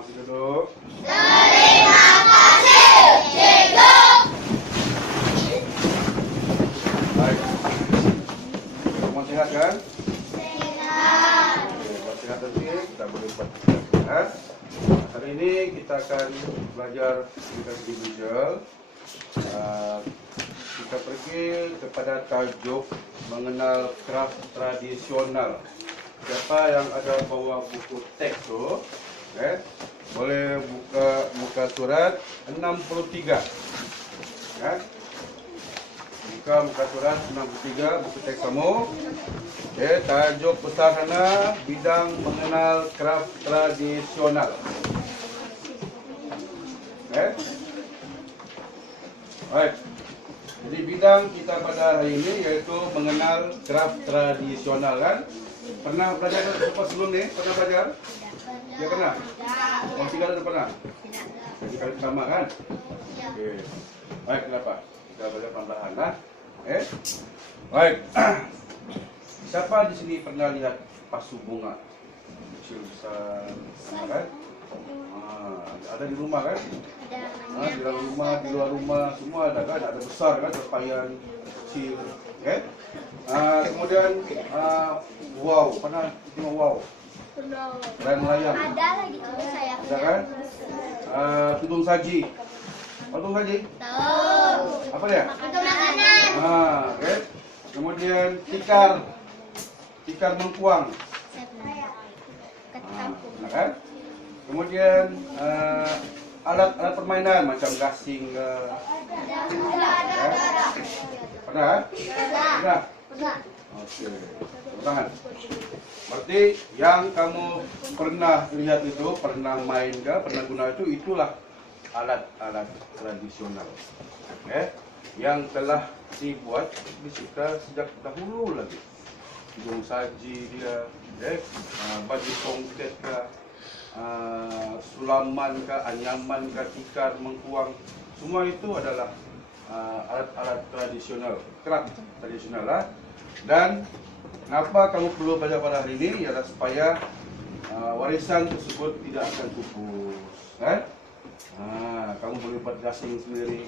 kasih duduk. Terima kasih, Cikgu. Baik. Semua sehat kan? Sehat. Oke, buat sehat nanti kita boleh buat sehat. Hari ini kita akan belajar komunikasi visual. Kita pergi kepada tajuk mengenal kraft tradisional. Siapa yang ada bawa buku teks tu, boleh buka muka surat 63. Ya. Buka muka surat 63 buku teks kamu. Okey, tajuk besar sana bidang mengenal kraft tradisional. Baik. Jadi bidang kita pada hari ini iaitu mengenal kraft tradisional kan? Pernah belajar apa sebelum ni? Pernah belajar? Ya pernah? Orang tiga ada pernah? Jadi kali pertama kan? Okey. Baik, kenapa? Kita belajar perlahan lah. Baik. Siapa di sini pernah lihat pasu bunga? Kecil besar, kan? Ada di rumah kan? Di dalam rumah, di luar rumah, semua ada kan? Ada besar kan? Tempayan kecil, kemudian wow, pernah tengok wow? Melayang. Ada lagi tu saya. Ada kan? Tudung saji. Tudung saji? Tahu. Apa dia? Untuk makanan. Kemudian tikar mengkuang. Kan? Kemudian alat permainan macam gasing ke. Pernah? Pernah. Okey. Tangan. Berarti yang kamu pernah lihat itu, pernah main ke, pernah guna itu, itulah alat-alat tradisional. Yang telah dibuat dicipta sejak dahulu lagi. Tudung saji dia, baju songket ke, sulaman ke, anyaman ke, tikar, mengkuang, semua itu adalah alat-alat tradisional, kraft tradisional lah. Dan kenapa kamu perlu belajar pada hari ini ialah supaya warisan tersebut tidak akan pupus, kan? Kamu boleh buat gasing sendiri,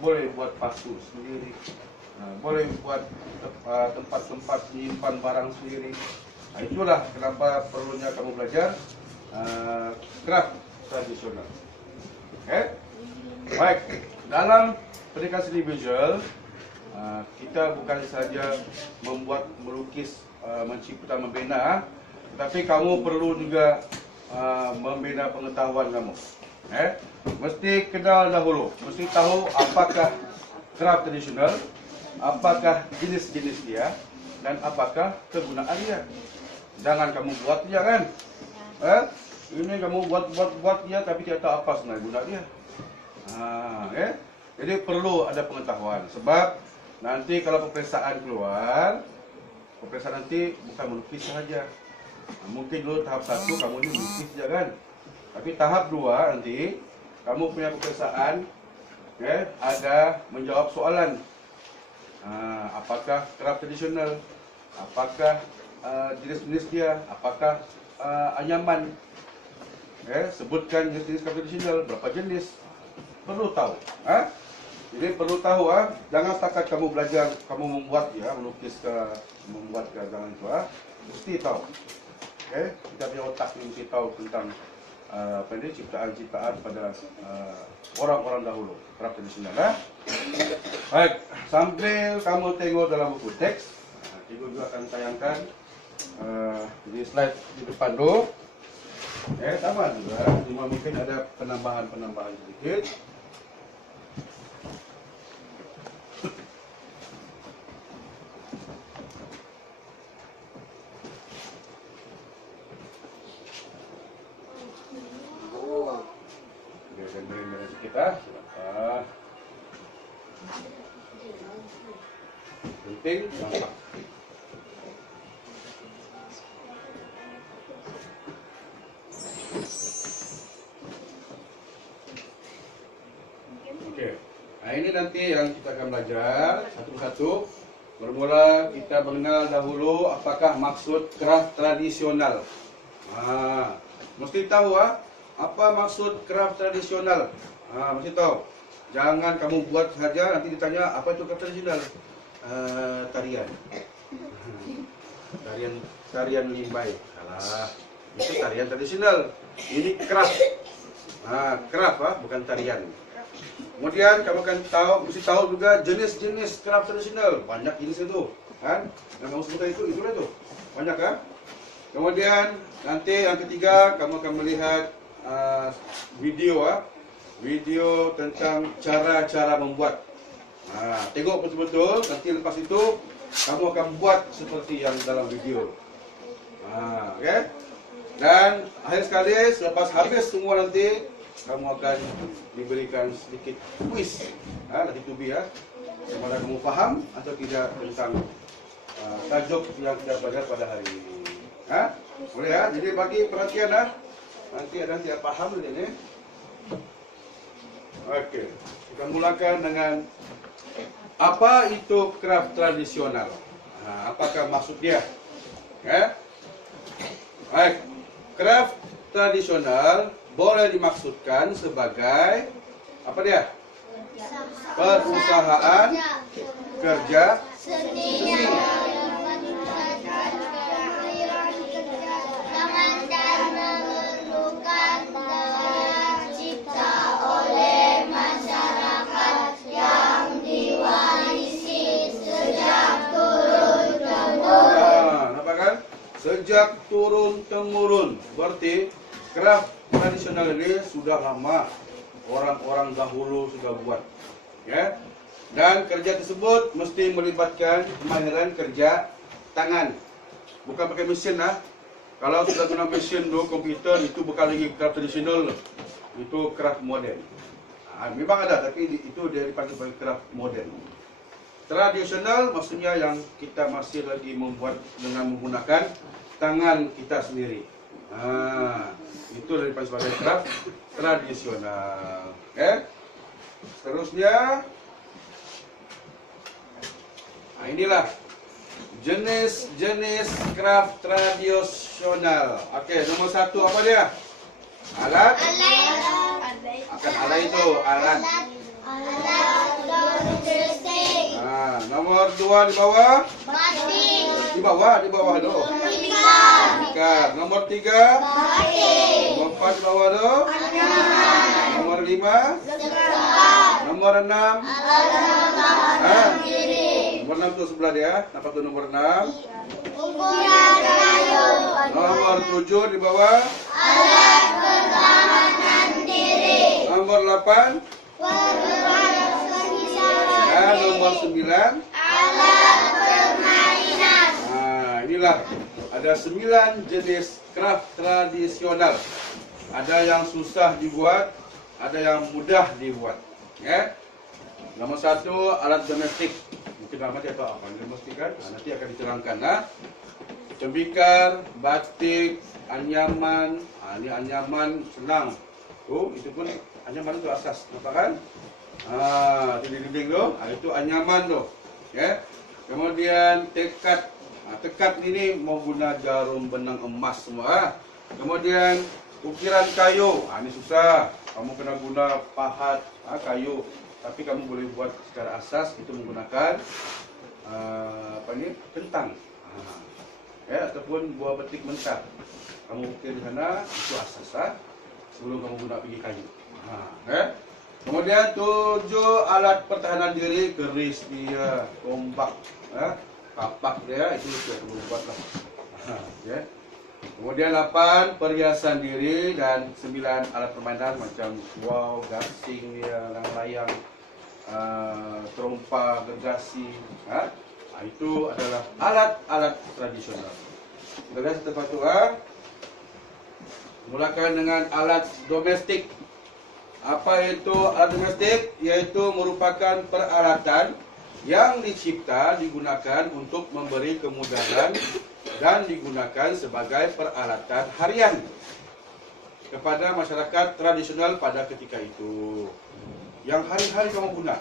boleh buat pasu sendiri, boleh buat tempat-tempat menyimpan barang sendiri. Itulah kenapa perlunya kamu belajar kraft tradisional. Baik, dalam pendidikan seni visual kita bukan saja membuat, melukis, mencipta, membina, tetapi kamu perlu juga membina pengetahuan kamu. Mesti kenal dahulu, mesti tahu apakah kraft tradisional, apakah jenis-jenis dia, dan apakah kegunaan dia. Jangan kamu buat dia kan? Ini kamu buat dia tapi tidak tahu apa sebenarnya guna dia. Jadi perlu ada pengetahuan, sebab nanti kalau peperiksaan keluar, peperiksaan nanti bukan melukis saja. Mungkin dulu tahap 1 kamu ini melukis saja kan? Tapi tahap 2 nanti kamu punya peperiksaan, ada menjawab soalan. Apakah kraft tradisional? Apakah jenis-jenis dia? Apakah anyaman? Sebutkan jenis-jenis kraft tradisional, berapa jenis? Perlu tahu. Jadi perlu tahu, jangan setakat kamu belajar, kamu membuat ya, melukis ke, membuat ke, jangan itu, mesti tahu. Kita punya otak ini mesti tahu tentang apa ini, ciptaan-ciptaan pada orang-orang dahulu, kraft tradisional. Baik, sambil kamu tengok dalam buku teks, Cikgu juga akan tayangkan di slide di depan tu. Sama juga, cuma mungkin ada penambahan sedikit. Kita penting nampak. Okey. Ini nanti yang kita akan belajar satu-satu. Bermula kita mengenal dahulu apakah maksud kraft tradisional. Mesti tahu Apa maksud kraft tradisional? Mesti tahu. Jangan kamu buat saja nanti ditanya apa itu kraft tradisional. Tarian. Tarian limbai. Alah, itu tarian tradisional. Ini kraft. Kraft bukan tarian. Kemudian kamu akan mesti tahu juga jenis-jenis kraft tradisional. Banyak jenis itu, kan? Yang kamu sebutkan itulah itu. Banyak kan? Kemudian nanti yang ketiga kamu akan melihat video tentang cara-cara membuat. Tengok betul-betul. Nanti lepas itu kamu akan buat seperti yang dalam video. Okay? Dan akhir sekali selepas habis semua nanti kamu akan diberikan sedikit kuis, nanti tubi sama ada kamu faham atau tidak tentang tajuk yang kita belajar pada hari ini. Boleh ya? Jadi bagi perhatian nanti ada yang paham ini. Okey, kita mulakan dengan apa itu kraft tradisional. Apakah maksud dia? Baik, kraft tradisional boleh dimaksudkan sebagai apa dia? Perusahaan kerja seni dan memerlukan karya cipta oleh masyarakat yang diwarisi sejak turun-temurun. Nampak kan? Sejak turun-temurun. Berarti kraft tradisional ini sudah lama orang-orang dahulu sudah buat, ya. Dan kerja tersebut mesti melibatkan kemahiran kerja tangan, bukan pakai mesin Kalau sudah guna mesin komputer itu bukan lagi kraft tradisional, itu kraft modern. Memang ada, tapi itu dipanggil kraft modern. Tradisional maksudnya yang kita masih lagi membuat dengan menggunakan tangan kita sendiri. Itu daripada sebagai kraft tradisional. Seterusnya, inilah jenis-jenis kraft tradisional. Nomor satu apa dia? Alat. Alat itu alat. Domestik. Nomor dua di bawah. Batik. Di bawah dulu. Ikan. Nomor tiga. Batik. Nomor empat di bawah dulu. Nomor lima. Nomor enam. Nomor enam tu sebelah dia. Nampak tu nomor enam. Ukuran kayu. Nomor tujuh di bawah. Alat pertahanan diri. Nomor 8. Peralatan sosial. Dan nomor 9. Alat permainan. Inilah ada 9 jenis kraft tradisional. Ada yang susah dibuat, ada yang mudah dibuat. Nomor satu, alat domestik. Mungkin nama dia tahu apa domestik kan? Nanti akan diterangkan. Tembikar, batik, anyaman. Ini anyaman senang. Itu pun anyaman itu asas, nampak kan? Di dinding tu, itu anyaman tu. Kemudian tekad. Tekad ini mau guna jarum benang emas semua. Kemudian ukiran kayu. Ini susah. Kamu kena guna pahat kayu. Tapi kamu boleh buat secara asas itu menggunakan kentang. Ataupun buah betik mentah. Kamu ukir di sana, itu asas sebelum kamu guna pergi kayu. Kemudian 7 alat pertahanan diri, keris dia, tombak, kapak dia, itu kamu buatlah. Kemudian 8 perhiasan diri dan 9 alat permainan macam wow, gasing dia, layang, trompa, gergasi. Itu adalah alat-alat tradisional. Kita lihat setelah itu. Mulakan dengan alat domestik. Apa itu alat domestik? Yaitu merupakan peralatan yang dicipta digunakan untuk memberi kemudahan dan digunakan sebagai peralatan harian kepada masyarakat tradisional pada ketika itu. Yang hari-hari kamu guna.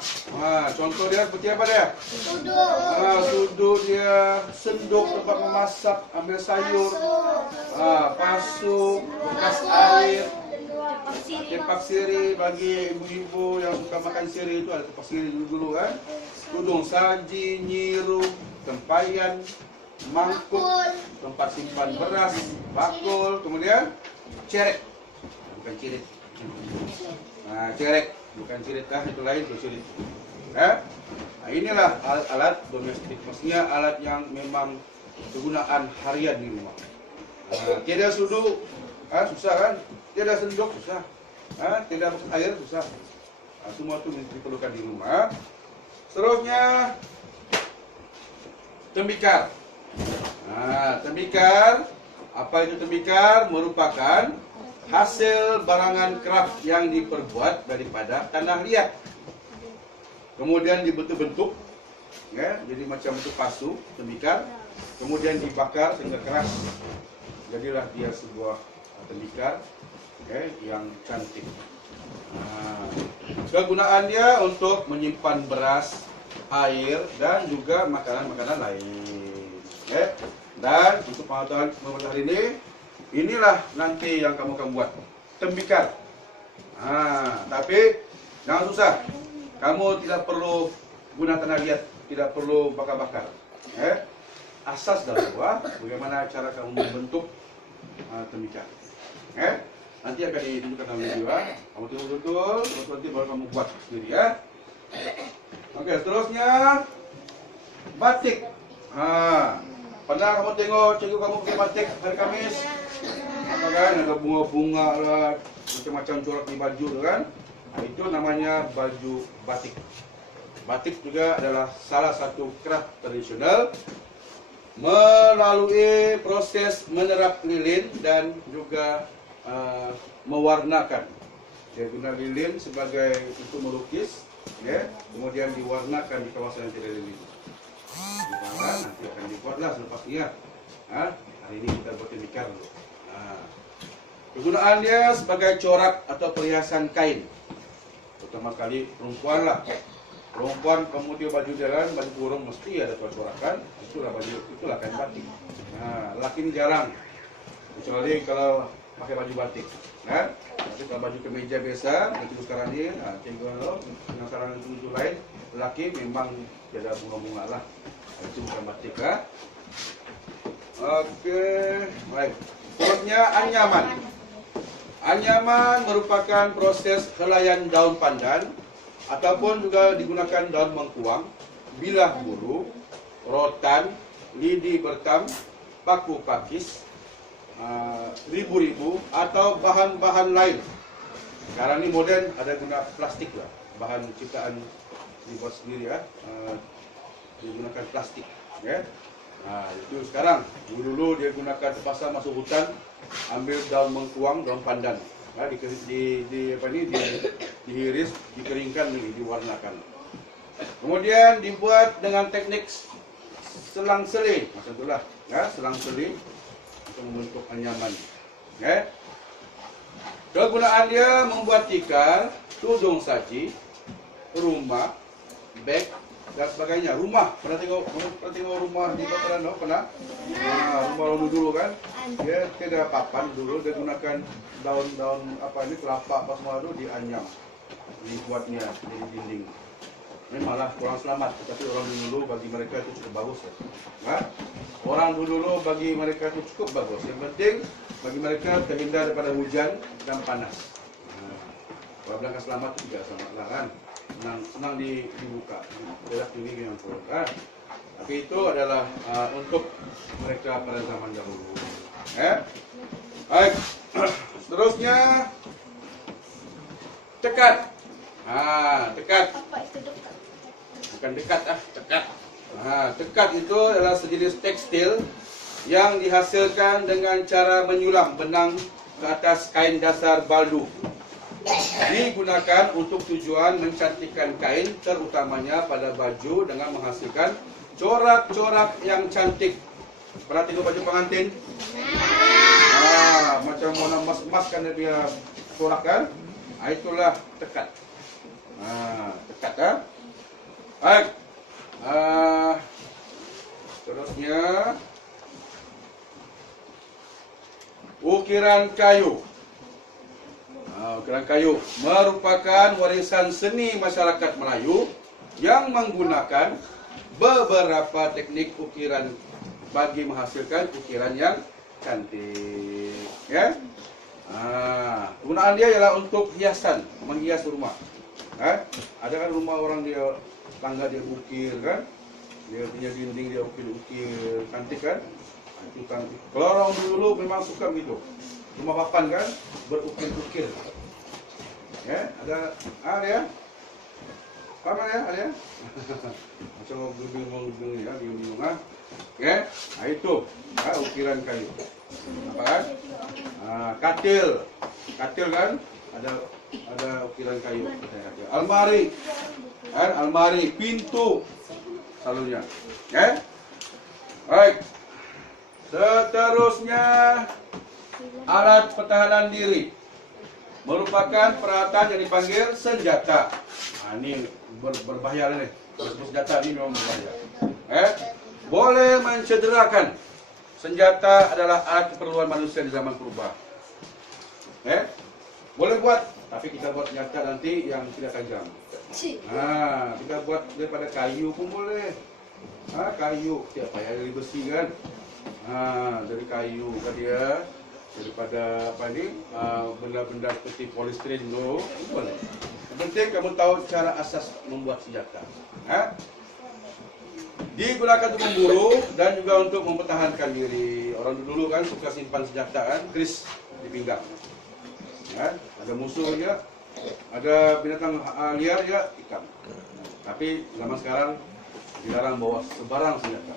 Contoh dia seperti apa dia? Sudut. Sudut dia, sendok tempat memasak, ambil sayur, pasu, bekas air, tapak sirih bagi ibu-ibu yang suka makan sirih itu ada tapak sirih dulu kan. Tudung saji, nyiru, tempayan, mangkuk, tempat simpan beras, bakul, kemudian cerek, bukan cirit. Nah, cerek, bukan cirit kan, itu lain itu cirit. Nah, inilah alat-alat domestik, maksudnya alat yang memang kegunaan harian di rumah. Nah, tidak suduk, susah kan? Tidak sendok susah, tidak masak air susah. Nah, semua itu diperlukan di rumah. Seterusnya tembikar. Nah, tembikar, apa itu tembikar? Merupakan hasil barangan craft yang diperbuat daripada tanah liat. Kemudian dibentuk-bentuk, ya, jadi macam bentuk pasu, tembikar. Kemudian dibakar sehingga keras. Jadilah dia sebuah tembikar, yang cantik. Nah, kegunaan dia untuk menyimpan beras, air, dan juga makanan-makanan lain. Dan untuk pengetahuan hari ini, inilah nanti yang kamu akan buat tembikar. Nah, tapi jangan susah. Kamu tidak perlu guna tanah liat, tidak perlu bakar-bakar. Asas dalam buah, bagaimana cara kamu membentuk tembikar. Nanti akan ditunjukkan dalam video. Kamu tunggu betul, terus nanti baru kamu buat sendiri ya. Oke, seterusnya batik. Pernah kamu tengok cikgu kamu pakai batik hari Kamis? Apa kan? Ada bunga-bunga lah, macam-macam corak di baju tu kan? Nah, itu namanya baju batik. Batik juga adalah salah satu craft tradisional melalui proses menerap lilin dan juga mewarnakan. Dia guna lilin sebagai untuk melukis, kemudian diwarnakan di kawasan yang tidak lilin. Nanti akan dibuatlah selepasnya. Hari ini kita buat tembikar dulu. Kegunaan dia sebagai corak atau perhiasan kain. Pertama kali perempuan lah. Perempuan kemudian baju jalan, baju kurung mesti ada corak-corakan. Itulah kain batik. Laki ini jarang, kecuali kalau pakai baju batik. Tapi kalau baju kemeja biasa, itu sekarang ini, dengan sekarang itu lain, laki memang ada bunga-bunga lah. Itu bukan batik. Oke, baik. Selanjutnya anyaman. Anyaman merupakan proses helaian daun pandan ataupun juga digunakan daun mengkuang, bilah bulu, rotan, lidi bertam, paku pakis, ribu-ribu atau bahan-bahan lain. Sekarang ini modern ada guna plastik lah, bahan ciptaan dibuat sendiri ya, digunakan plastik. Nah, itu sekarang. Dulu dia gunakan pasar masuk hutan, ambil daun mengkuang, daun pandan, dihiris, dikeringkan, diwarnakan. Kemudian dibuat dengan teknik selang-seli, macam itulah, selang-seli untuk membentuk anyaman. Kegunaan dia membuat tikar, tudung saji, rumah, beg, dan sebagainya. Rumah, pernah tengok rumah di Bataran, pernah? Rumah dulu kan, dia tidak papan dulu, dia gunakan daun-daun kelapa apa semua itu dianyam, dibuatnya di dinding. Memanglah kurang selamat, tetapi orang dulu bagi mereka itu cukup bagus ya. Orang dulu bagi mereka itu cukup bagus. Yang penting bagi mereka terhindar daripada hujan dan panas. Kalau bilang selamat itu tidak selamat lah kan. Senang dibuka, tidak tinggi dengan produk. Tapi itu adalah untuk mereka pada zaman dahulu. Baik, seterusnya tekad. Tekad. Bukan dekat tekad. Tekad itu adalah sejenis tekstil yang dihasilkan dengan cara menyulam benang ke atas kain dasar baldu. Digunakan untuk tujuan mencantikkan kain, terutamanya pada baju dengan menghasilkan corak-corak yang cantik. Pernah tengok baju pengantin? Macam warna emas-emas kan dia corak kan? Itulah tekad. Tekad baik. Terusnya ukiran kayu. Ukiran kayu merupakan warisan seni masyarakat Melayu yang menggunakan beberapa teknik ukiran bagi menghasilkan ukiran yang cantik. Ya. Penggunaan dia ialah untuk hiasan, menghias rumah. Ada kan rumah orang dia tangga dia ukir kan, dia punya dinding dia ukir cantik kan. Itu cantik. Kalau orang dulu memang suka begitu. Rumah papan kan berukir-ukir. Ya, ada ya. Apa ya? Ada ya? Macam bingung-bingung ya, bingung-bingung ah. Oke, itu ukiran kayu. Apa kan? Katil kan ada ukiran kayu. Almari, kan? Almari, pintu, selalunya. Ya, baik. Seterusnya alat pertahanan diri merupakan peralatan yang dipanggil senjata. Ini berbahaya nih. Senjata ini memang berbahaya. Boleh mencederakan. Senjata adalah alat keperluan manusia di zaman purba. Boleh buat, tapi kita buat senjata nanti yang tidak tajam. Kita buat daripada kayu pun boleh. Kayu, tidak payah dari besi kan. Dari kayu kan dia. Daripada apa ini benda-benda seperti polistiren itu boleh. Yang penting kamu tahu cara asas membuat senjata. Digunakan untuk memburu dan juga untuk mempertahankan diri. Orang dulu kan suka simpan senjata kan, keris di pinggang. Ada musuh ya, ada binatang liar ya, ikan. Tapi zaman sekarang dilarang bawa sebarang senjata.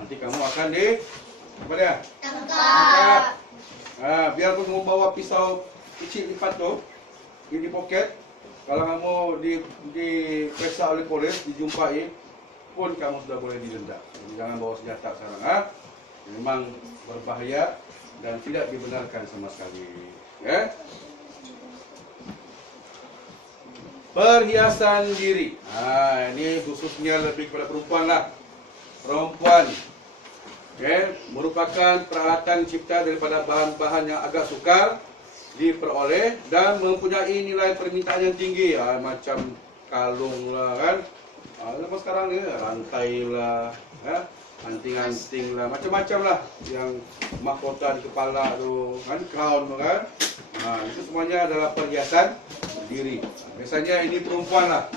Nanti kamu akan apa dia? Tangkap. Biarpun kamu bawa pisau kecil lipat tuh di poket, kalau kamu diperiksa oleh polis, dijumpai pun kamu sudah boleh didenda. Jadi jangan bawa senjata sekarang. Memang berbahaya dan tidak dibenarkan sama sekali. Perhiasan diri. Ini khususnya lebih kepada perempuan lah. Perempuan. Merupakan peralatan cipta daripada bahan-bahan yang agak sukar diperoleh dan mempunyai nilai permintaan yang tinggi. Macam kalung lah kan. Lepas sekarang ni rantai lah, anting-anting lah, macam-macam lah yang mahkota di kepala tu, kan, crown tu kan. Itu semuanya adalah perhiasan diri. Biasanya ini perempuan lah.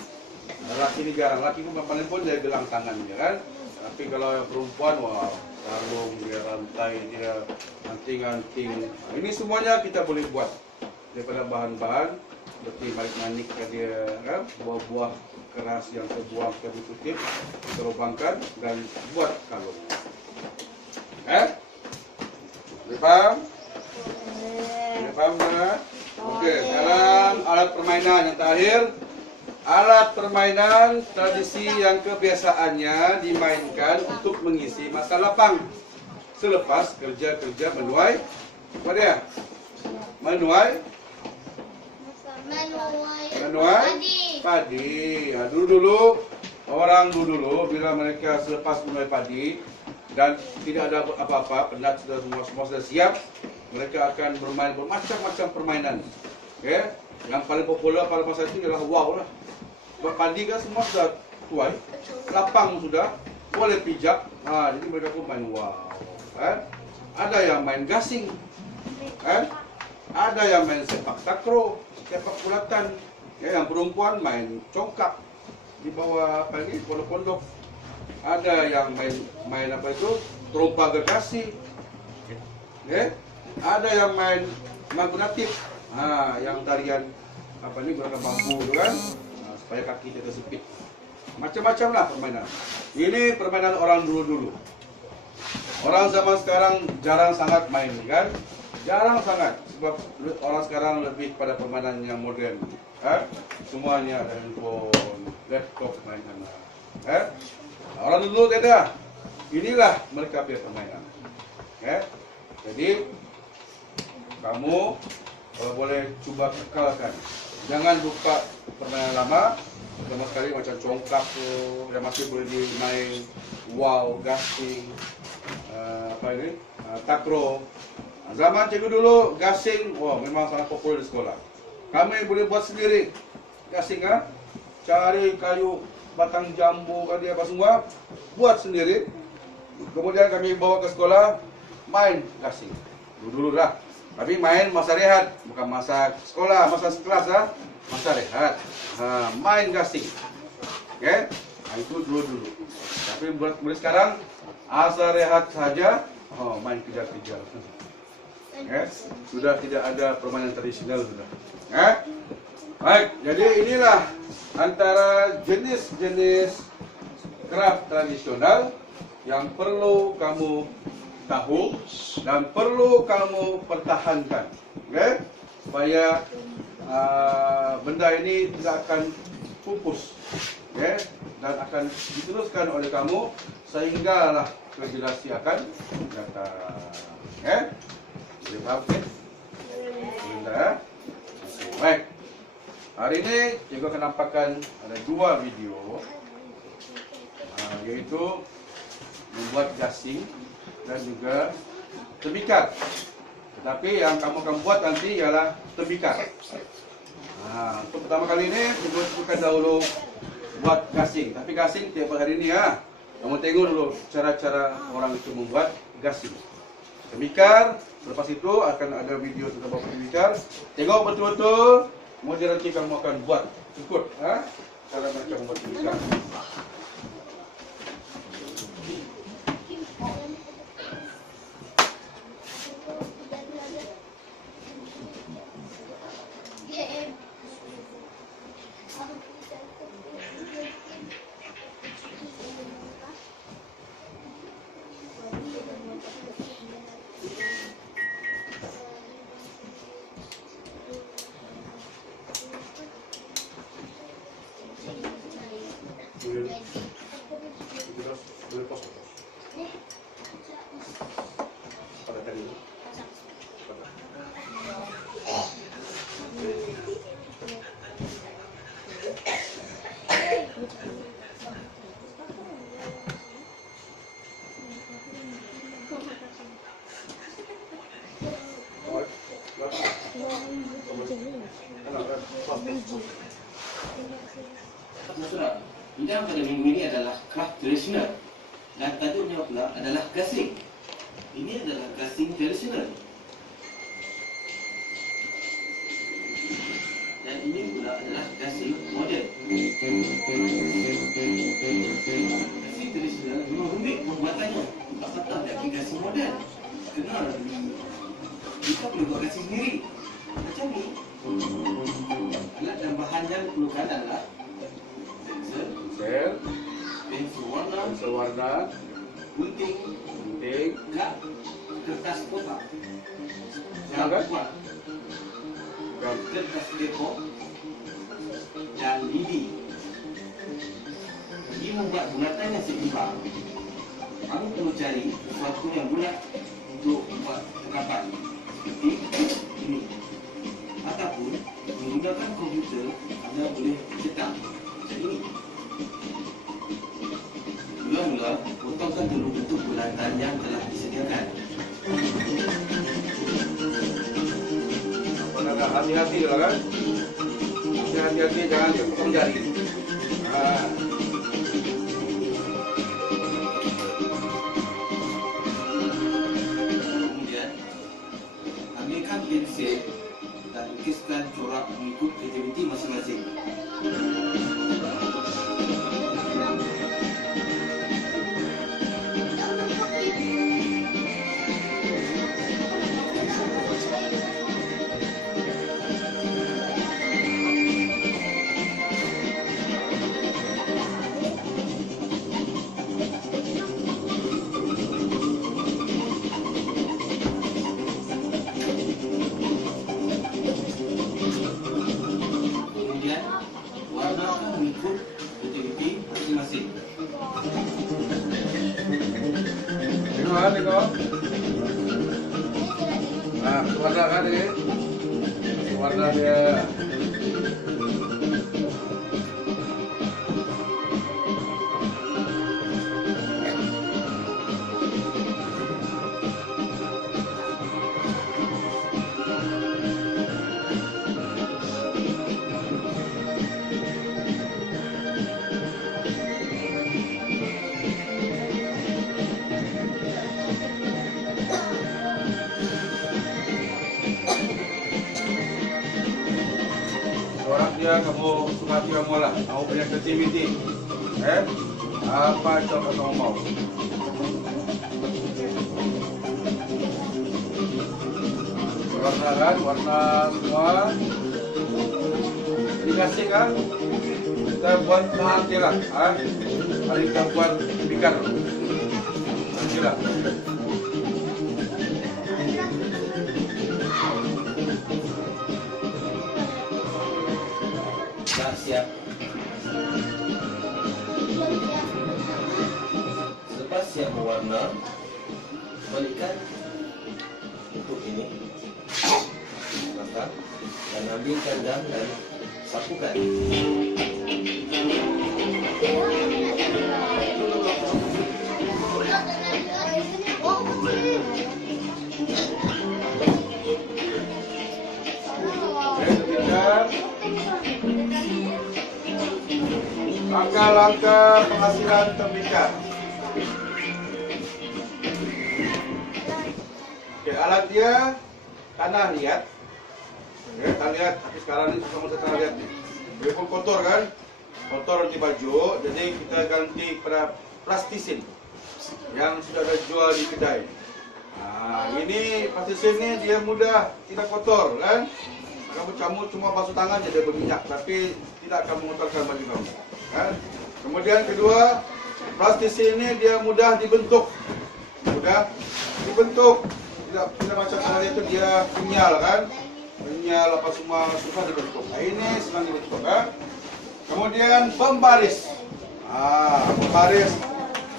Laki ini jarang. Laki pun paling pun dia gelang tangannya kan. Tapi kalau yang perempuan, wah, kalung dia, rantai dia, anting-anting. Ini semuanya kita boleh buat daripada bahan-bahan seperti manik-manik dia, kan, buah-buah keras yang terbuang ke kutip, terlubangkan dan buat kalung. Boleh paham? Boleh paham tak? Okey, sekarang alat permainan yang terakhir. Alat permainan tradisi yang kebiasaannya dimainkan untuk mengisi masa lapang selepas kerja-kerja menuai apa dia? Menuai padi. Orang dulu bila mereka selepas menuai padi dan tidak ada apa-apa, penat sudah semua sudah siap, mereka akan bermain bermacam-macam permainan. Yang paling popular pada masa itu adalah wow lah. Buat padi kan semua sudah tuai, lapang sudah, boleh pijak. Jadi mereka pun main wow. Ada yang main gasing, ada yang main sepak takraw, sepak bulatan. Yang perempuan main congkak di bawah apa ini, pondok-pondok. Ada yang main apa itu, trompa gergasi. Ada yang main magunatif. Yang tarian apa ini gerakan bambu itu kan, supaya kaki tidak sempit. Macam-macam lah permainan. Ini permainan orang dulu-dulu. Orang zaman sekarang jarang sangat main kan? Jarang sangat, sebab orang sekarang lebih pada permainan yang modern. Semuanya ada handphone, laptop mainan. Orang dulu tidak. Inilah mereka punya permainan. Jadi kamu kalau boleh cuba kekalkan. Jangan lupa permainan lama. Sama sekali macam congkak tu, yang masih boleh dimain, wow, gasing, apa ini, takraw. Zaman cikgu dulu, gasing, wah memang sangat popular di sekolah. Kami boleh buat sendiri gasing, cari kayu, batang jambu, tadi apa semua, buat sendiri. Kemudian kami bawa ke sekolah, main gasing. Dulu lah. Tapi main masa rehat, bukan masa sekolah, masa kelas, masa rehat. Main gasing. Oke? Itu dulu. Tapi mulai sekarang, asal rehat saja, main kejar-kejar. Sudah tidak ada permainan tradisional sudah. Baik, jadi inilah antara jenis-jenis craft tradisional yang perlu kamu tahu dan perlu kamu pertahankan, supaya benda ini tidak akan pupus, dan akan diteruskan oleh kamu sehinggalah ke generasi akan datang. Boleh faham? Baik. Hari ini cikgu akan nampakkan ada 2 video, yaitu membuat gasing dan juga tembikar. Tetapi yang kamu akan buat nanti ialah tembikar. Untuk pertama kali ini cikgu bukan dahulu buat gasing. Tapi gasing tiap hari ini kamu tengok dulu cara-cara orang itu membuat gasing. Tembikar, selepas itu akan ada video tentang buat tembikar. Tengok betul-betul, kemudian nanti kamu akan buat ikut cara mereka membuat tembikar. Bidang pada minggu ini adalah craft tradisional dan tajuknya pula adalah gasing. Ini adalah gasing tradisional dan ini pula adalah gasing moden. Gasing tradisional memang rumit pembuatannya, apatah lagi gasing moden. Kenal kita perlu buat gasing sendiri macam ni. Alat dan bahan yang diperlukan adalah Pensel, pensel warna, gunting, gak, kertas kotak, yang kuat, kertas deco, dan lidi. Ini membuat bulatan yang seimbang. Kamu perlu cari sesuatu yang bulat untuk membuat tekapan seperti ini. Ataupun menggunakan komputer, Anda boleh cetak macam ini. Mula-mula, potongkan dulu bentuk bulatan yang telah disediakan. Hati-hati lah kan? Hati-hati jangan potong jari. Kemudian, ambilkan pensel dan lukiskan corak mengikut aktiviti masing-masing. Tengok. Warna kan ini. Warna dia. orang dia kamu suka hati kamu lah. Kamu punya creativity. Apa coba kamu mau? Warna kan, warna semua. Dikasih kan? Kita buat nanti lah. Hari kita buat ikan. Nanti lah. Siap. Selepas siap mewarna, balikkan untuk ini, maka dan ambilkan dan sapukan. Langkah-langkah penghasilan tembikar. Oke, alat dia tanah liat. Ya, tanah liat. Tapi sekarang ini kamu tanah liat nih. Dia pun kotor kan? Kotor di baju. Jadi kita ganti pada plastisin yang sudah ada jual di kedai. Nah, ini plastisin ini dia mudah, tidak kotor kan? Kamu cuma basuh tangan saja berminyak, tapi tidak akan mengotorkan baju kamu. Kan? Kemudian kedua, plastisin ini dia mudah dibentuk, tidak macam tanah itu dia kenyal kan, kenyal apa semua susah dibentuk. Nah, ini senang dibentuk kan. Kemudian pembaris, pembaris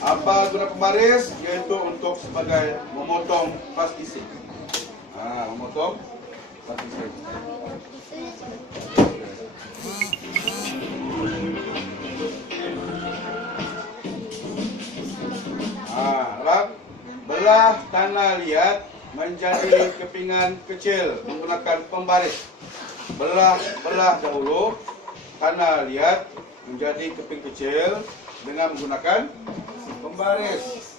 apa guna pembaris? Yaitu untuk sebagai memotong plastisin, memotong plastisin. Belah tanah liat menjadi kepingan kecil menggunakan pembaris. Belah dahulu tanah liat menjadi keping kecil dengan menggunakan pembaris.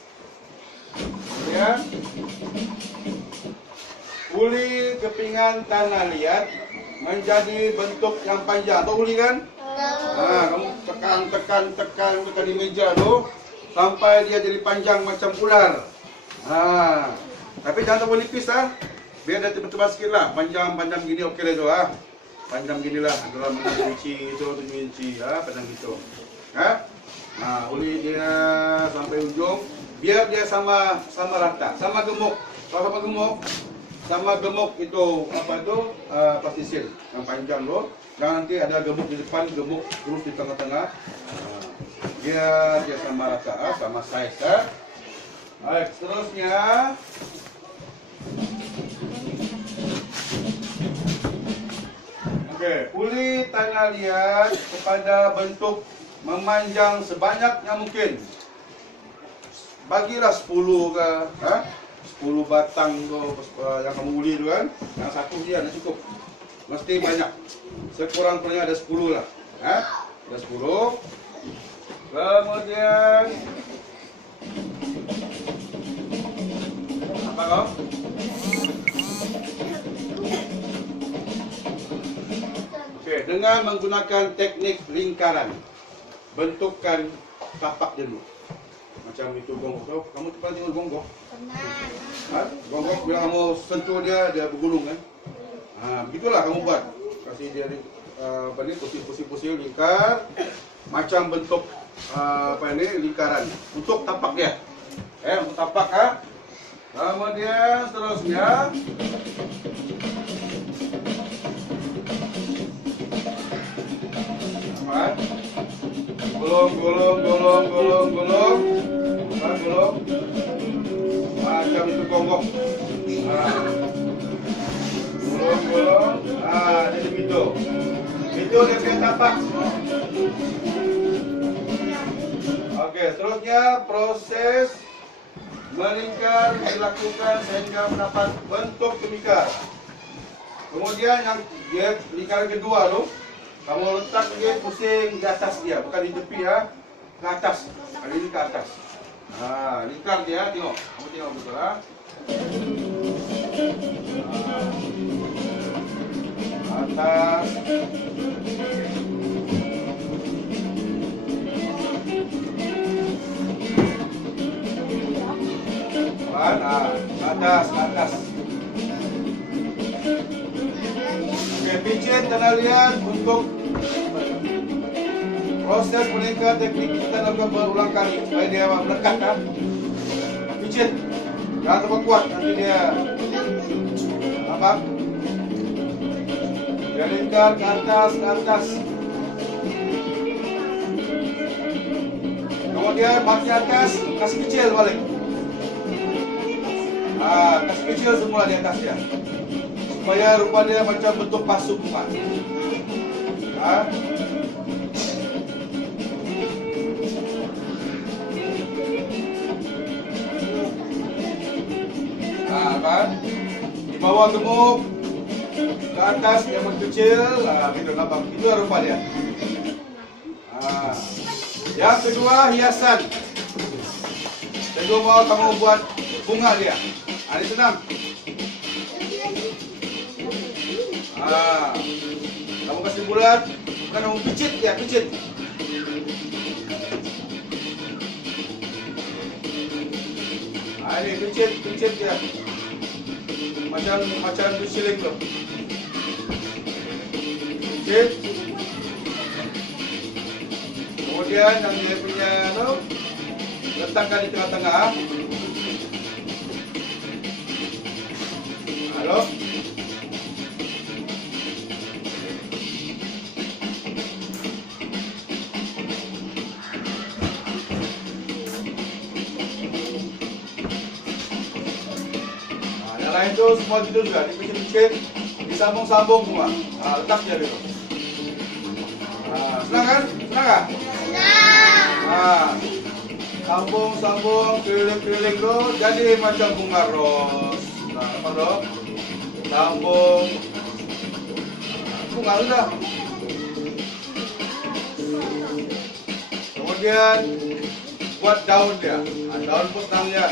Kemudian uli kepingan tanah liat menjadi bentuk yang panjang. Tahu uli kan? Kamu tekan di meja tu sampai dia jadi panjang macam ular. Tapi jangan terlalu nipis biar dia tebal sikit lah. Panjang gini okey lah tu Panjang gini lah, dalam 6 inci itu 7 inci panjang gitu. Uli dia sampai ujung biar dia sama rata, sama gemuk. Kalau sama gemuk itu apa itu plastisin yang panjang tu. Jangan nanti ada gemuk di depan, gemuk terus di tengah-tengah. Dia sama rata, sama size. Baik, seterusnya uli tanah liat kepada bentuk memanjang sebanyak yang mungkin. Bagilah 10 ke 10 batang tu yang kamu uli tu kan. Yang satu dia dah cukup. Mesti banyak. Sekurang-kurangnya ada 10 lah. Ada 10. Kemudian apa kau? Dengan menggunakan teknik lingkaran, bentukkan tapak dulu. Macam itu gonggok. Kamu pernah tengok gonggok? Pernah. Gonggok bila kamu sentuh dia bergulung kan? Begitulah kamu buat. Kasih dia pusing lingkar macam bentuk lingkaran untuk tapak dia. Untuk tapak Kemudian seterusnya gulung macam itu gonggok. Gulung jadi begitu. Itu dia punya tapak. Oke, seterusnya proses melingkar dilakukan sehingga mendapat bentuk tembikar. Kemudian yang dia lingkaran kedua tu, kamu letak dia pusing di atas dia, bukan di tepi ke atas. Kali ini ke atas. Lingkar dia, tengok. Kamu tengok betul atas. Pelan, atas. Oke, pijit dan lihat untuk proses meningkat teknik kita lakukan berulang kali supaya dia melekat kan. Pijit, jangan terlalu kuat nanti dia apa? Dia lingkar ke atas. Kemudian makin atas, kasih kecil balik. Kasih kecil semua di atasnya supaya rupa dia macam bentuk pasu bunga. Kan? Di bawah gemuk, ke atas yang kecil, gitu nampak. Itu rupa dia. Yang kedua hiasan. Saya mau kamu buat bunga dia. Ini senang. Kamu kasih bulat, bukan kamu pijit ya, pijit. Ini pijit dia. Macam disiling tu. Pijit. Kemudian yang dia punya tu letakkan di tengah-tengah. Halo. Yang lain tu semua gitu juga, dipicit-picit, disambung-sambung semua. Letak dia dulu. Senang kan? Senang tak? Senang. Sambung-sambung, keliling-keliling tu jadi macam bunga ros. Apa tu? Sambung. Bunga sudah. Kemudian buat daun dia. Daun potong dia.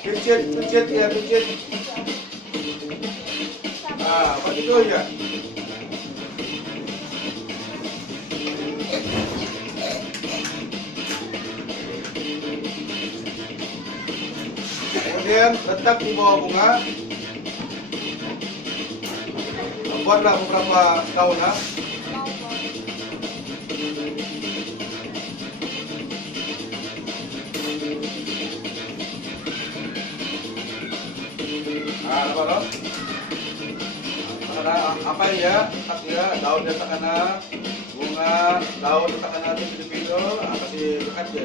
Pijit ya, pijit. Begitu ya. Kemudian letak di bawah bunga. Buatlah beberapa daun. Apa ya? Letak ya, daun letak kanan, bunga, daun letak kanan di video, kasih dekat dia.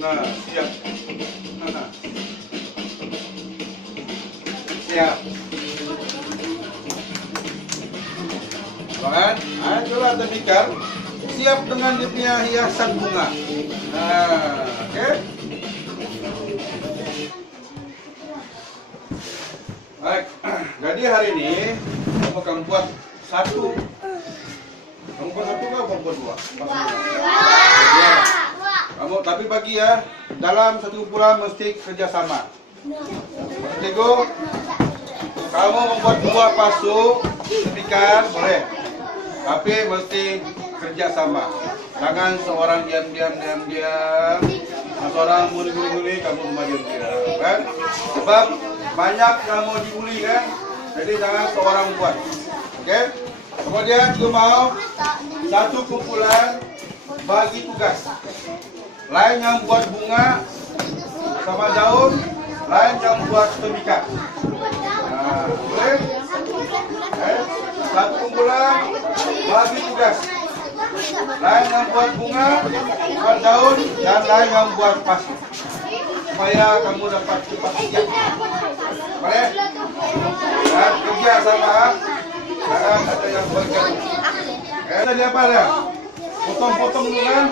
Nah, siap. Siap. Kan? Itulah demikian. Siap dengan dia punya hiasan bunga. Oke. Baik, jadi hari ini kamu akan buat satu. Kamu buat satu atau kamu buat dua? Ya. Kamu tapi bagi ya, dalam satu kumpulan mesti kerjasama. Tego, kamu membuat dua pasu, demikian boleh. Tapi mesti kerjasama. Jangan seorang diam, seorang muli, kamu semua diam, kan? Sebab banyak kamu dibuli kan, jadi jangan seorang buat. Oke? Kemudian juga mau satu kumpulan bagi tugas. Lain yang buat bunga sama daun, lain yang buat temikat. Boleh? Satu kumpulan bagi tugas. Lain yang buat bunga, buat daun, dan lain yang buat pasu. Supaya kamu dapat cepat siap. Boleh? Dan kerja sama. Jangan ada yang bergerak. Tadi apa dia? Potong-potong dulu kan?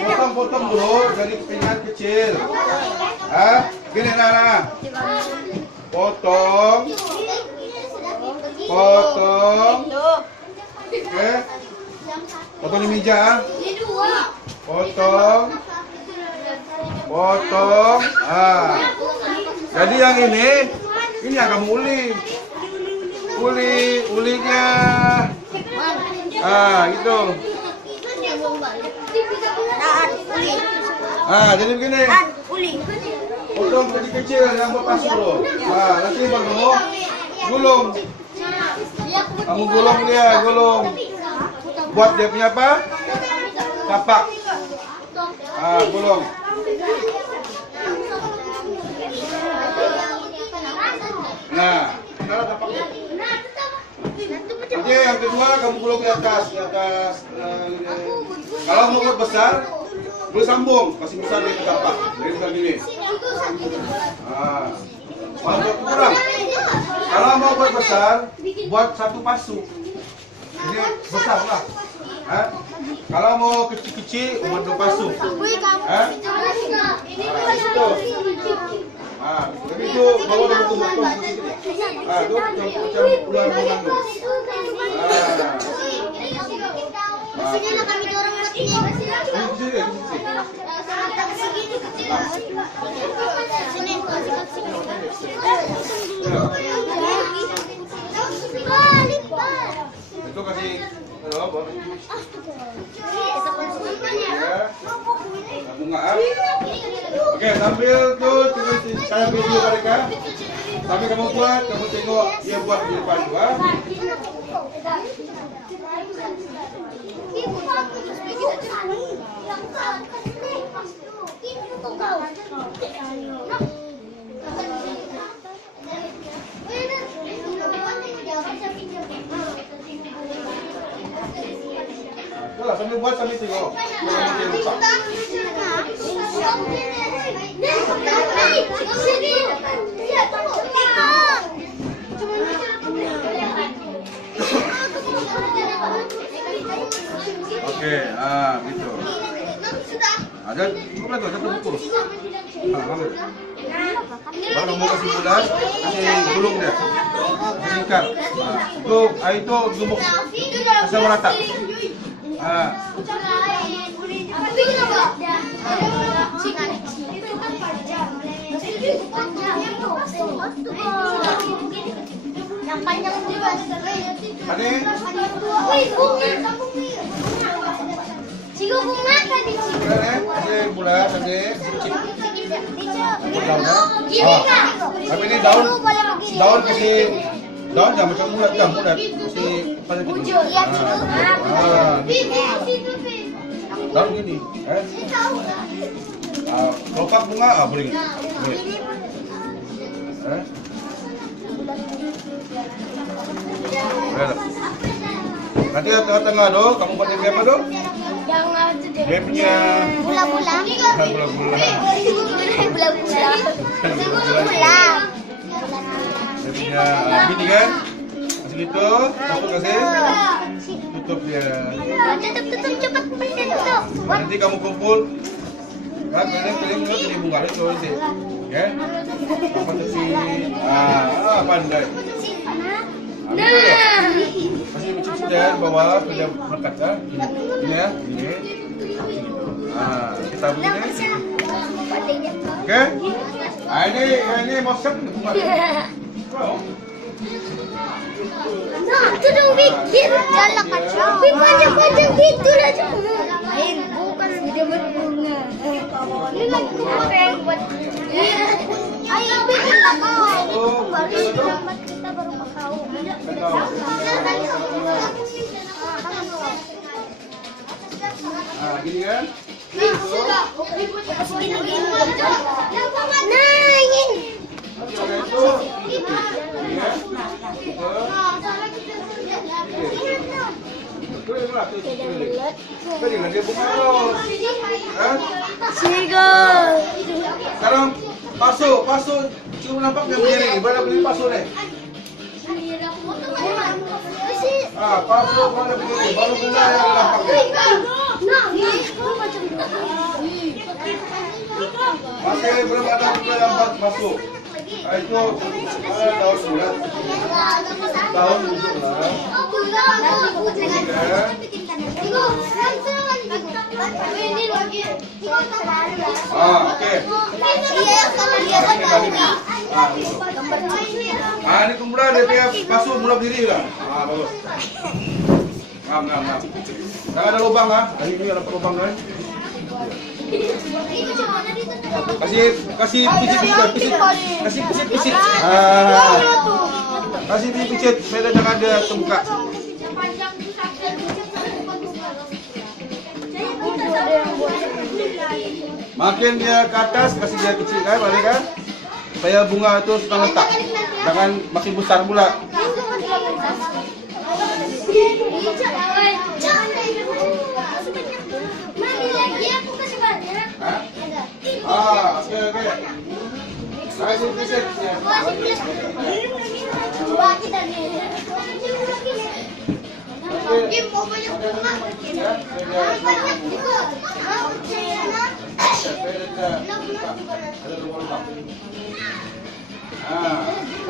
Potong-potong dulu jadi kepingan kecil. Gini Nana. Potong. Oke. Potong di meja. Potong. Jadi yang ini yang kamu uli. Ulinya. Gitu. Jadi begini. Potong kecil-kecil yang berpasuk loh. Nanti baru gulung. Kamu gulung dia, gulung. Buat dia punya apa? Tapak. Gulung. Nah, taruh tapaknya. Nanti yang kedua kamu gulung di atas. Kalau mau buat besar, boleh sambung, kasih besar di tapak. Jadi begini. Kalau buat kurang, kalau mau buat besar, buat satu pasu. Ini besar lah. Kalau mau kecil-kecil, buat dua pasu. Tapi itu bawa ada buku-buku. Itu macam ular bunga tu. Maksudnya nak kami dorong roti. Itu kasih apa? Bunga. Oke, sambil tuh saya video mereka. Tapi kamu buat, kamu tengok dia buat di depan gua. Itulah sambil buat sambil tengok. Oke, gitu. Ada buku lagi, satu buku. Ambil. Baru kamu kasih bulat, kasih gulung dia, kasih ikat. Itu tumbuk sama rata. Yang panjang juga. Ada? Wih, bunga. Cigo bunga tadi. Ada bulat, ada. Tapi ini daun kasih daun jangan macam bulat, kasih pada gini. Daun gini, kelopak bunga, boleh gini, boleh. Nanti tengah-tengah dong, kamu buat dia apa dong? Dia punya Bola-bola. bola-bola. Dia punya gini kan? Kasih gitu, kasih. Tutup dia. Tutup cepat tutup. Nanti kamu kumpul. Pilih bunga itu nanti. Ya. Apa tadi? Pandai. Masih mencicil dan bawah sudah melekat kan? Ini ya, ini. Kita begini. Oke? Ini mau siap bunga. Nah, itu dong bikin jalan kacau. Panjang-panjang gitu lah cuma. Bukan dia berbunga. Ini lagi apa yang buat? Ayo bikin lah kau. Baru selamat kita baru kau. Gini kan? Nah, ini. Itu. Ini ya. Dengan dia bunga ros. Sekarang pasu cuma nampaknya begini. Mana beli pasu nih? Pasu mana begini? Baru bunga yang nampaknya. Masih belum ada bunga yang masuk. Itu daun bulat. Daun busuk lah. 이거 상수랑이 ini lagi. Oke. Ini kemudian dia basuh mula berdiri lah. Bagus. Ngam. Jangan ada lubang lah. Ini ada lubang kan. Kasih pisik. Kasih picit. Saya jangan ada terbuka. Makin dia ke atas, kasih dia kecil kan, balik kan? Supaya bunga itu suka letak. Jangan makin besar pula. Oke. Kasih pisik.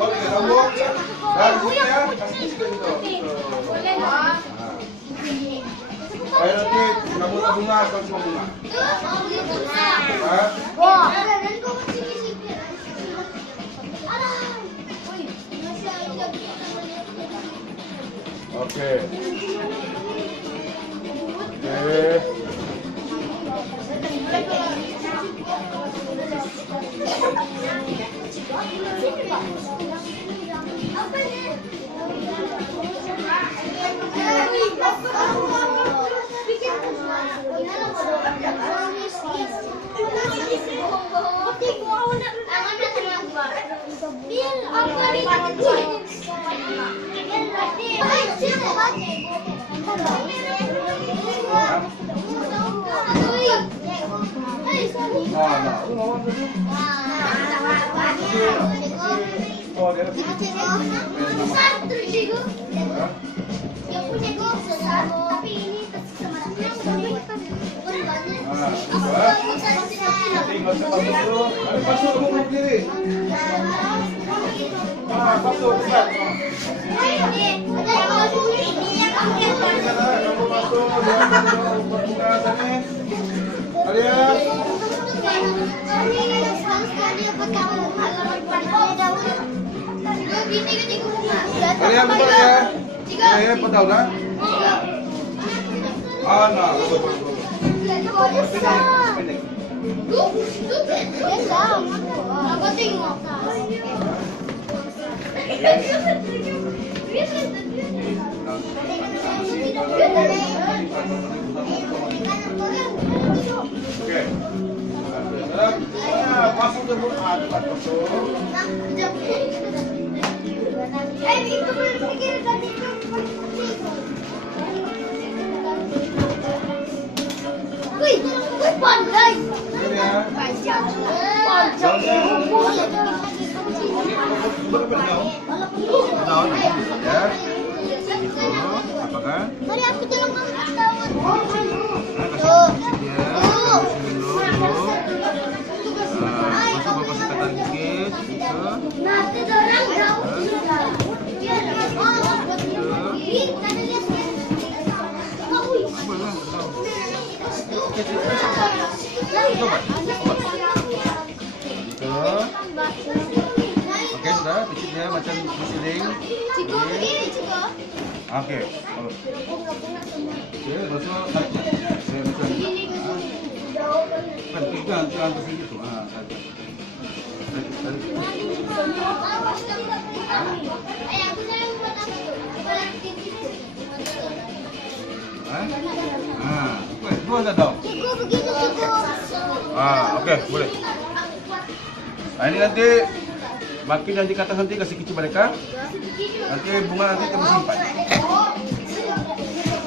Oke, rambut. Dan ya, kasih pisik itu. Supaya nanti rambut bunga atau semua bunga. Oke. Kalian betul ya? Ya, betul lah. Nah, Oke. Pasang ke bulan. Wih, pandai. Ya. Gitu. Apakah? Mari aku tolong kamu ketahuan. Masuk kata dikit. Nanti orang jauh. Oke, sudah picitnya macam misiling. Oke. Oke, masuk tarik. Kan kita antar gitu. Itu ada dong. Oke, boleh. Ini nanti makin yang di atas nanti kasih kicip mereka. Nanti bunga nanti kamu simpan.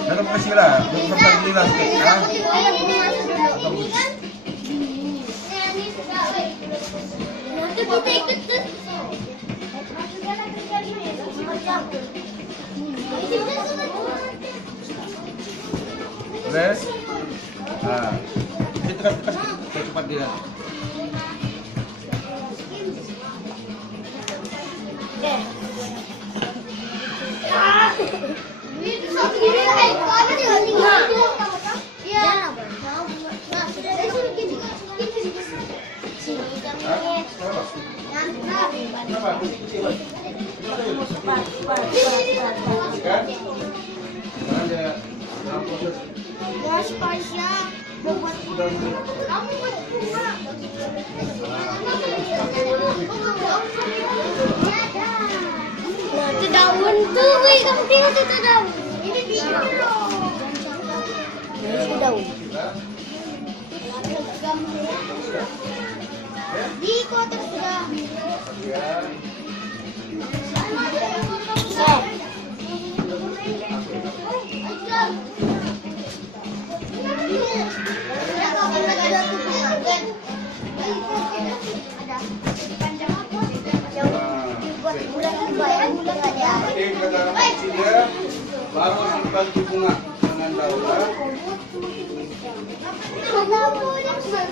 Dan kamu kasih lah, sampai hilang sedikit ya. Nanti kita ikut tuh. Boleh? Kita kasih cepat dia. Ini satu gini, kau ada di Kenapa? Kan? Sekarang dia dalam proses Ya, spasial. sudah Kamu buat bunga. Nah, itu daun tuh, wih, kamu lihat itu daun. Ini biru. Ini daun. Di kotak sudah. Oke, kita kasih dia, baru dibantu bunga dengan daun. Oh, ya, sudah.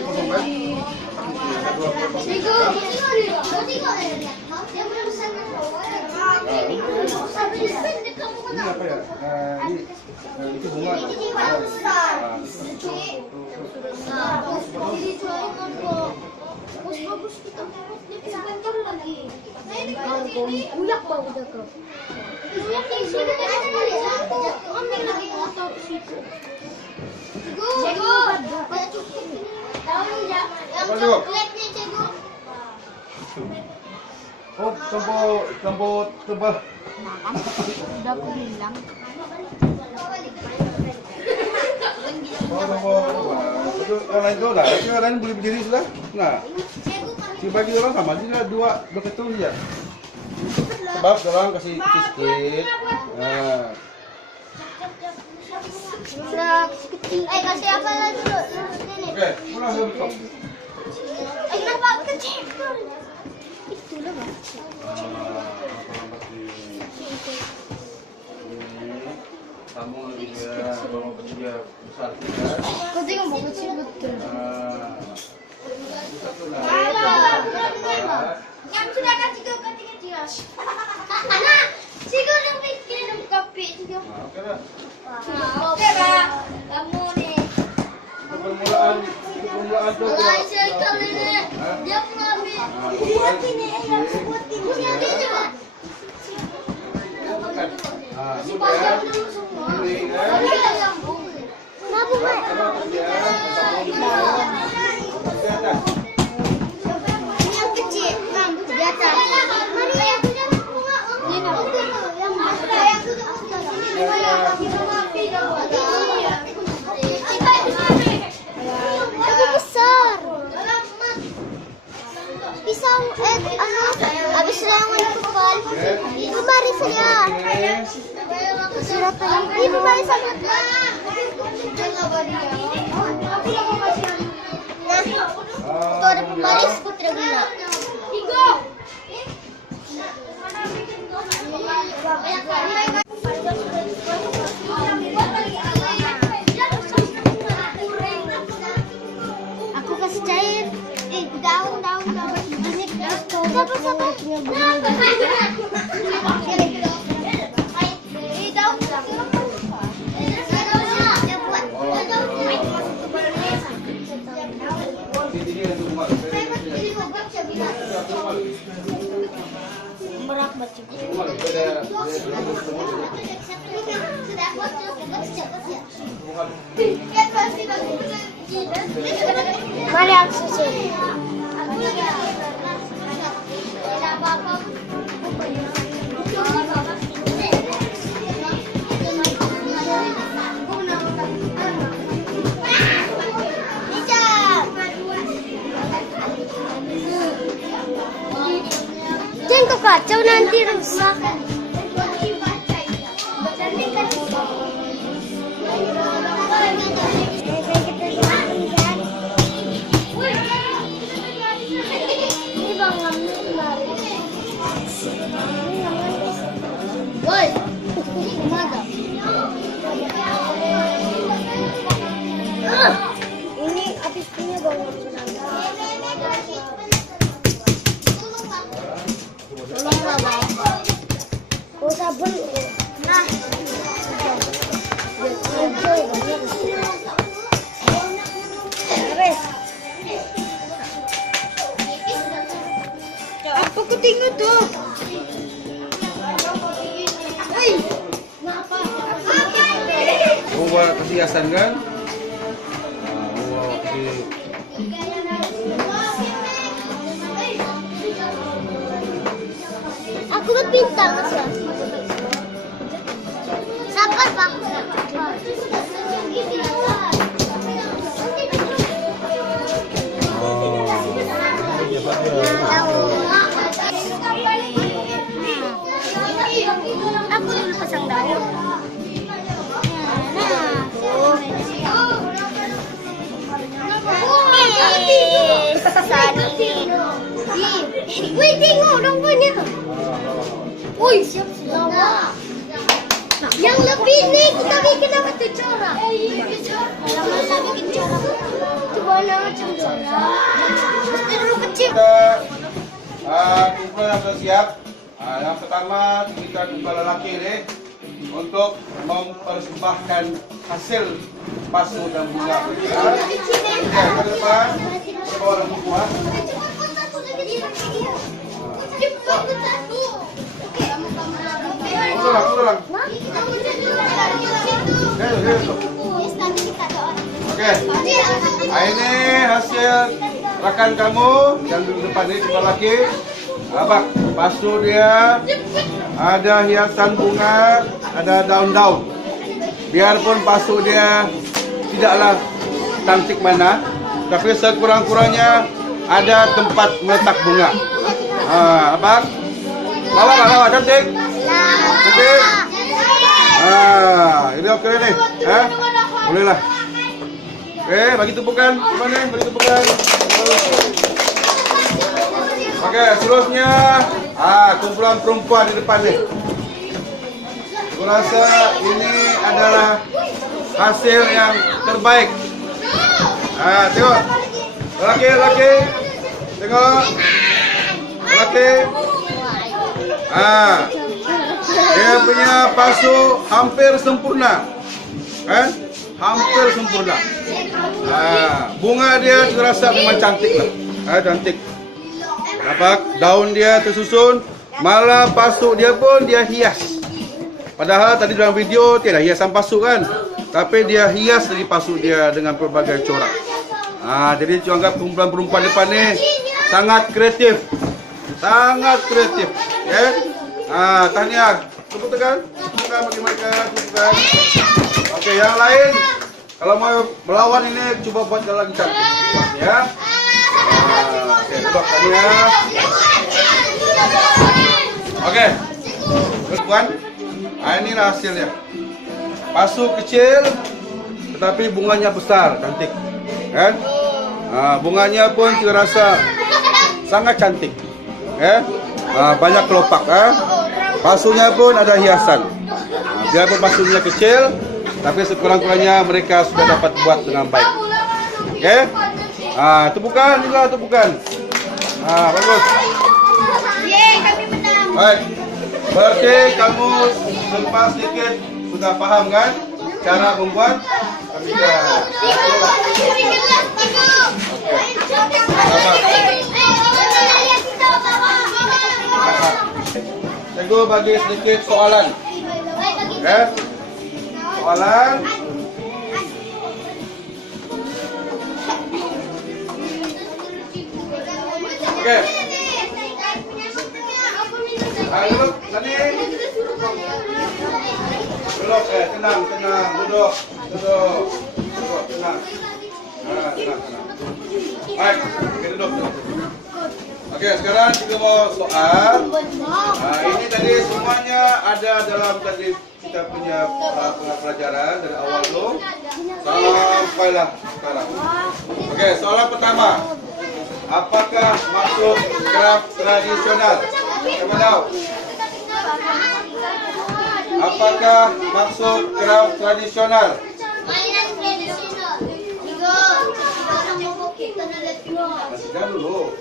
Kosong kan? Ini apa ya? Ini itu bunga. Bagus kita sebentar lagi. Buyak bau jago. Buyak yang sudah ambil lagi motor situ. Cego, tahu yang coklatnya cego. Oh, tombol tebal. Udah aku bilang. Oh, tombol. Itu yang lain tuh lah. Yang lain boleh berdiri sudah. Nah, si bagi orang sama juga dua ketul ya. Sebab orang kasih sedikit. Nah. Kasih apa lagi dulu? Oke, pulang dulu. Kenapa kecil? Itu lah bang. Kamu dia bawa dia besar. Kau tengok mau kecil betul. Yang sudah kasih kau kecil. Anak, cikgu nak bikin kopi juga. Oke lah. Oke lah, kamu nih. Permulaan tuh. Mulai sekali nih, dia mengambil. Lihat ini, yang sebutin. Punya dia coba. Si panjang dulu semua. Ini yang bunga. Kenapa, Mak? Ini yang kecil, Mam, di atas. Mari yang sudah bunga. Ini yang mana? Yang sudah bunga. Lagi besar. Pisau, habis serangan kepal. Kemari saya. Silakan. Ibu mari sama. Nah, itu ada pembaris Putra Gula. Aku kasih cair. Daun. Siapa? Merak baca. Mari aku susul. Jangan kau kacau nanti rusak. Ini bang ngambil kemarin. Woi, ini kemana? Ini habis punya bang. Tolonglah bang. Kau sabun. Nah. aku tengok tuh. Hei, kenapa? Oh, buat kasih hiasan kan? Oh, okey. Aku kan pintar mas. Sabar bang. Aku dulu pasang daun. Wih, tengok rambutnya. Wih, siap-siap. Yang lebih ni kita bikin apa tu corak? Lama-lama bikin corak. Coba nama macam corak. Mesti dulu kecil. Kumpulan sudah siap. Yang pertama kita kumpulan lelaki ni untuk mempersembahkan hasil pasu dan bunga. Okey, ke depan. Bawa dalam buku. Ulang. Okey. Ini hasil rakan kamu yang di depan ini kumpulan lelaki. Abang, pasu dia ada hiasan bunga, ada daun-daun. Biarpun pasu dia tidaklah cantik mana, tapi sekurang-kurangnya ada tempat meletak bunga. Abang, bawa cantik. Cantik. Ini okey ni. Bolehlah. Okey, bagi tumpukan. Mana? Bagi tumpukan. Okey, seterusnya kumpulan perempuan di depan ni. Aku rasa ini adalah hasil yang terbaik. Tengok. Lelaki. Tengok. Lelaki. Dia punya pasu hampir sempurna. Kan? Hampir sempurna. Bunga dia terasa memang cantik lah. Cantik. Nampak daun dia tersusun, malah pasu dia pun dia hias. Padahal tadi dalam video tiada hiasan pasu kan, tapi dia hias dari pasu dia dengan pelbagai corak. Jadi saya anggap kumpulan perempuan depan ni sangat kreatif, ya. Tahniah, tepuk tangan bagi mereka. Okey, yang lain kalau mau melawan ini cuba buat lagi cantik, ya. Okey, duduk tahniah. Okey, perempuan. Inilah hasilnya. Pasu kecil, tetapi bunganya besar, cantik, kan? Bunganya pun saya rasa sangat cantik, ya. Banyak kelopak, Pasunya pun ada hiasan. Biarpun pasunya kecil, tapi sekurang-kurangnya mereka sudah dapat buat dengan baik. Okey? Tepukan, inilah tepukan. Bagus. Yeay, kami menang. Baik. Berarti kamu selepas sedikit sudah paham kan cara membuat pernikahan. Cikgu bagi sedikit soalan. Soalan. Okey. Duduk, tadi. Duduk, tenang, duduk, tenang. Tenang. Baik, duduk. Okey, sekarang kita mau soal. Ini tadi semuanya ada dalam tadi kita punya pelajaran dari awal dulu sampailah sekarang. Okey, soalan pertama. Apakah maksud kraf tradisional? Siapa tahu? Apakah maksud kraf tradisional? Mainan tradisional. Masukkan dulu.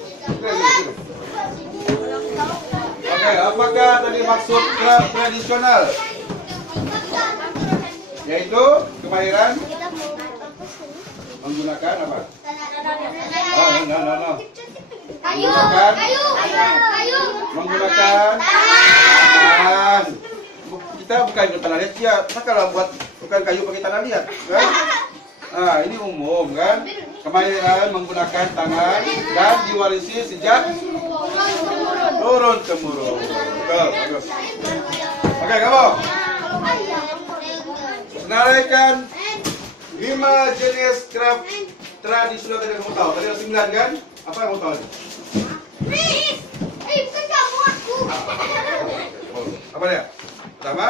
Okey, apakah tadi maksud kraf tradisional? Yaitu kemahiran menggunakan apa? No. Kayu. Menggunakan tangan. Kita bukan dengan tanah liat ya. Kita kalau buat bukan kayu pakai tanah liat, kan? Nah, ini umum kan. Kemahiran menggunakan tangan dan diwarisi sejak turun temurun. Betul, bagus. Oke, kamu. Senaraikan 5 jenis craft tradisional tadi kamu tahu. Tadi ada 9 kan? Apa yang kamu tahu? Bukan kamu aku. Apa dia? Pertama,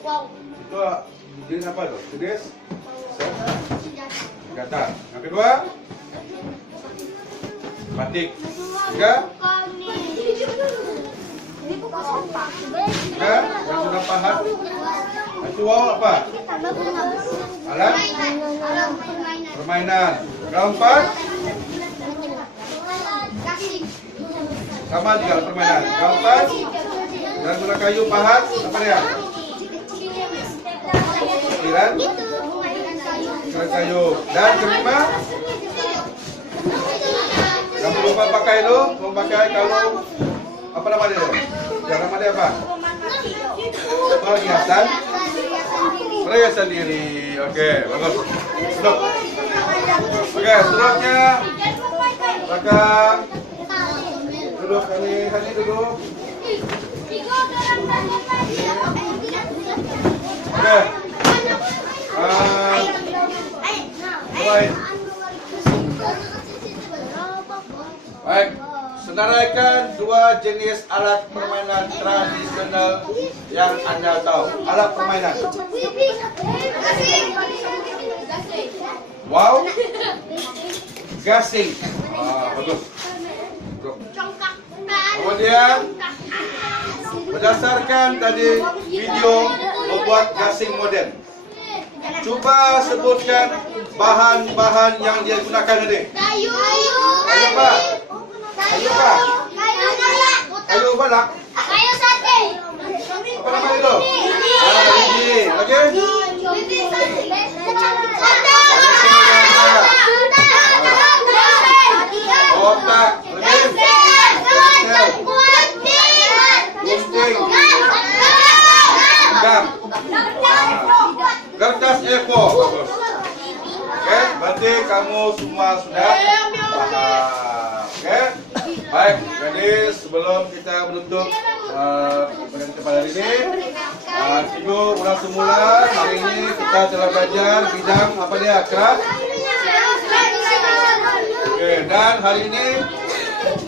Wow. itu jenis apa tuh? Jenis senjata. Yang kedua, batik. Tiga, Ini bukan sampah. tiga, yang sudah paham. Itu wow apa? Alat permainan. Keempat, sama juga alat permainan. Keempat, yang guna kayu pahat. Apa dia? Sembilan, kayu. Dan kelima, kamu lupa pakai itu, memakai kalung. Apa nama dia? Yang nama dia apa? Perhiasan. Perhiasan diri. Oke, bagus. Duduk. Oke, seterusnya belakang. Duduk kali duduk. Oke. Baik. Baik. Senaraikan 2 jenis alat permainan tradisional yang Anda tahu. Alat permainan. Wow. Gasing. Bagus. Kemudian berdasarkan tadi video membuat gasing modern. Coba sebutkan bahan-bahan yang dia gunakan tadi. Kayu. Kayu apa? Kayu apa? Kayu balak. Kayu sate. Apa nama itu? Lidi. Lagi? Otak. Lagi? Gunting. Gam. Kertas A4. Oke, berarti kamu semua sudah paham. Oke, baik. Jadi sebelum kita menutup pada hari ini, Ibu ulang semula. Hari ini kita telah belajar bidang apa dia? Craft. Oke, dan hari ini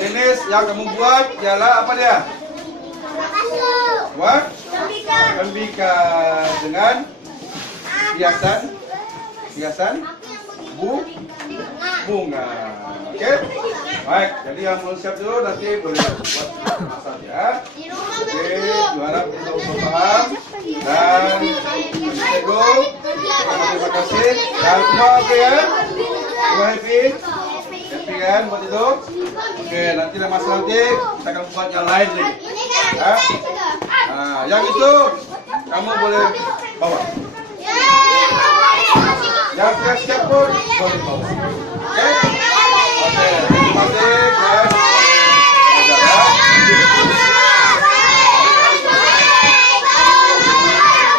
jenis yang kamu buat ialah apa dia? Buat tembikar dengan hiasan bunga. Oke? Baik, jadi yang belum siap dulu nanti boleh buat masak ya. Oke, harap kita bisa paham dan terima kasih. Dan semua oke ya? Semua happy? Happy kan buat itu? Oke, nanti nanti kita akan buat yang lain lagi. Ya? Nah, yang itu kamu boleh bawa. Yang siap pun boleh bawa. Oke?